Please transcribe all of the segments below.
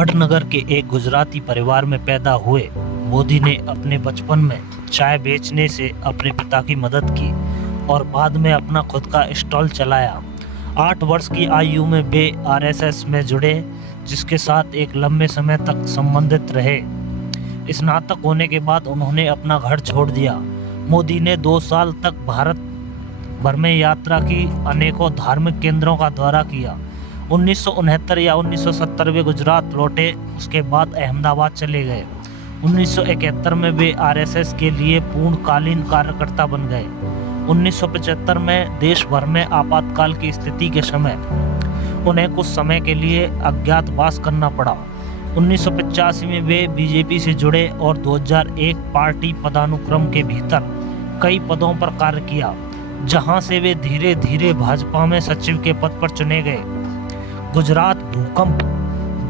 वडनगर के एक गुजराती परिवार में पैदा हुए मोदी ने अपने बचपन में चाय बेचने से अपने पिता की मदद की और बाद में अपना खुद का स्टॉल चलाया। 8 वर्ष की आयु में वे आरएसएस में जुड़े, जिसके साथ एक लंबे समय तक संबंधित रहे। स्नातक होने के बाद उन्होंने अपना घर छोड़ दिया। मोदी ने 2 साल तक भारत भर में यात्रा की, अनेकों धार्मिक केंद्रों का दौरा किया। 1969 या 1970 में गुजरात लौटे, उसके बाद अहमदाबाद चले गए। 1971 में वे आरएसएस के लिए पूर्णकालीन कार्यकर्ता बन गए। 1975 में देश भर में आपातकाल की स्थिति के समय उन्हें कुछ समय के लिए अज्ञातवास करना पड़ा। 1985 में वे बीजेपी से जुड़े और 2001 पार्टी पदानुक्रम के भीतर कई पदों पर कार्य किया, जहां से वे धीरे धीरे भाजपा में सचिव के पद पर चुने गए। गुजरात भूकंप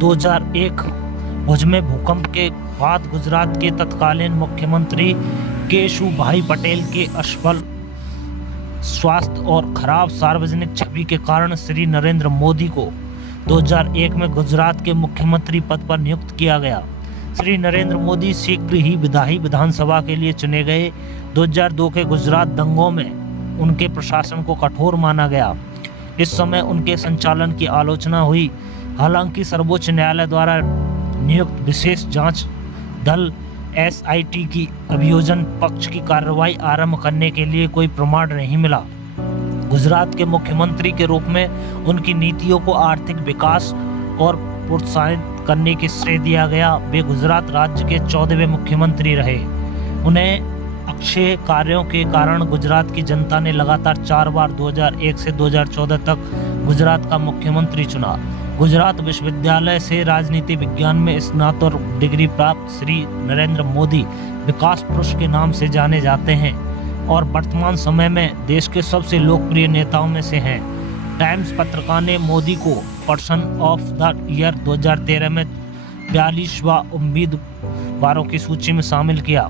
2001 भुज में भूकंप के बाद गुजरात के तत्कालीन मुख्यमंत्री केशुभाई पटेल के असफल स्वास्थ्य और खराब सार्वजनिक छवि के कारण श्री नरेंद्र मोदी को 2001 में गुजरात के मुख्यमंत्री पद पर नियुक्त किया गया। श्री नरेंद्र मोदी शीघ्र ही विधानसभा के लिए चुने गए। 2002 के गुजरात दंगों में उनके प्रशासन को कठोर माना गया। इस समय उनके संचालन की आलोचना हुई। हालांकि सर्वोच्च न्यायालय द्वारा नियुक्त विशेष जांच दल एसआईटी की अभियोजन पक्ष की कार्रवाई आरंभ करने के लिए कोई प्रमाण नहीं मिला। गुजरात के मुख्यमंत्री के रूप में उनकी नीतियों को आर्थिक विकास और प्रोत्साहित करने के श्रेय दिया गया। वे गुजरात राज्य के 14वें मुख्यमंत्री रहे। उन्हें अक्षय कार्यों के कारण गुजरात की जनता ने लगातार 4 बार 2001 से 2014 तक गुजरात का मुख्यमंत्री चुना। गुजरात विश्वविद्यालय से राजनीति विज्ञान में स्नातक डिग्री प्राप्त श्री नरेंद्र मोदी विकास पुरुष के नाम से जाने जाते हैं और वर्तमान समय में देश के सबसे लोकप्रिय नेताओं में से हैं। टाइम्स पत्रिका ने मोदी को पर्सन ऑफ द ईयर 2013 में 42वां उम्मीदवारों की सूची में शामिल किया।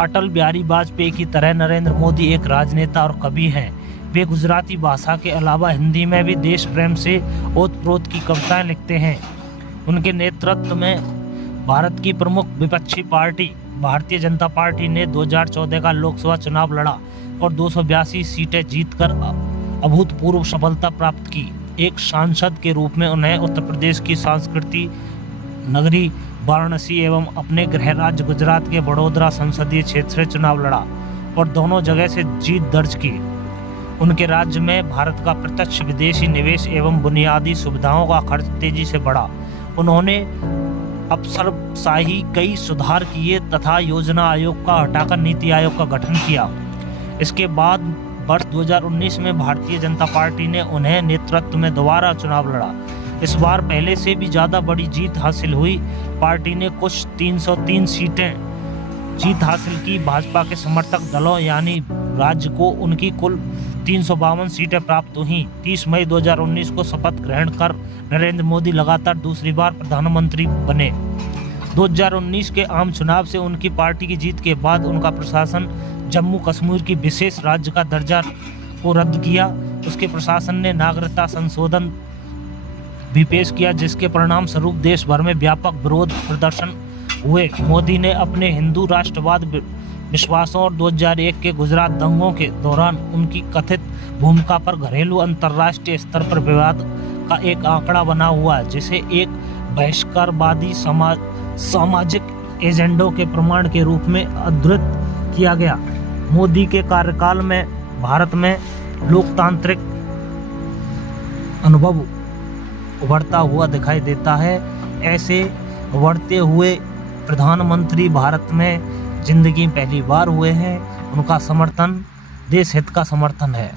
अटल बिहारी वाजपेयी की तरह नरेंद्र मोदी एक राजनेता और कवि हैं। वे गुजराती भाषा के अलावा हिंदी में भी देश प्रेम से ओतप्रोत की कविताएं लिखते हैं। उनके नेतृत्व में भारत की प्रमुख विपक्षी पार्टी भारतीय जनता पार्टी ने 2014 का लोकसभा चुनाव लड़ा और 282 सीटें जीतकर अभूतपूर्व सफलता प्राप्त की। एक सांसद के रूप में उन्हें उत्तर प्रदेश की सांस्कृतिक नगरी वाराणसी एवं अपने गृह राज्य गुजरात के बड़ौदा संसदीय क्षेत्र से चुनाव लड़ा और दोनों जगह से जीत दर्ज की। उनके राज्य में भारत का प्रत्यक्ष विदेशी निवेश एवं बुनियादी सुविधाओं का खर्च तेजी से बढ़ा। उन्होंने अफसरशाही कई सुधार किए तथा योजना आयोग का हटाकर नीति आयोग का गठन किया। इसके बाद वर्ष 2019 में भारतीय जनता पार्टी ने उन्हें नेतृत्व में दोबारा चुनाव लड़ा। इस बार पहले से भी ज़्यादा बड़ी जीत हासिल हुई। पार्टी ने कुछ 303 सीटें जीत हासिल की। भाजपा के समर्थक दलों यानी राज्य को उनकी कुल 352 सीटें प्राप्त हुई। 30 मई 2019 को शपथ ग्रहण कर नरेंद्र मोदी लगातार दूसरी बार प्रधानमंत्री बने। 2019 के आम चुनाव से उनकी पार्टी की जीत के बाद उनका प्रशासन जम्मू कश्मीर की विशेष राज्य का दर्जा को रद्द किया। उसके प्रशासन ने नागरिकता संशोधन भी पेश किया, जिसके परिणाम स्वरूप देश भर में व्यापक विरोध प्रदर्शन हुए। मोदी ने अपने हिंदू राष्ट्रवाद विश्वासों और 2001 के गुजरात दंगों के दौरान उनकी कथित भूमिका पर घरेलू अंतर्राष्ट्रीय स्तर पर विवाद का एक आंकड़ा बना हुआ है, जिसे एक बहिष्कारवादी सामाजिक एजेंडों के प्रमाण के रूप में अधृत किया गया। मोदी के कार्यकाल में भारत में लोकतांत्रिक अनुभव उभरता हुआ दिखाई देता है। ऐसे उभरते हुए प्रधानमंत्री भारत में जिंदगी पहली बार हुए हैं। उनका समर्थन देश हित का समर्थन है।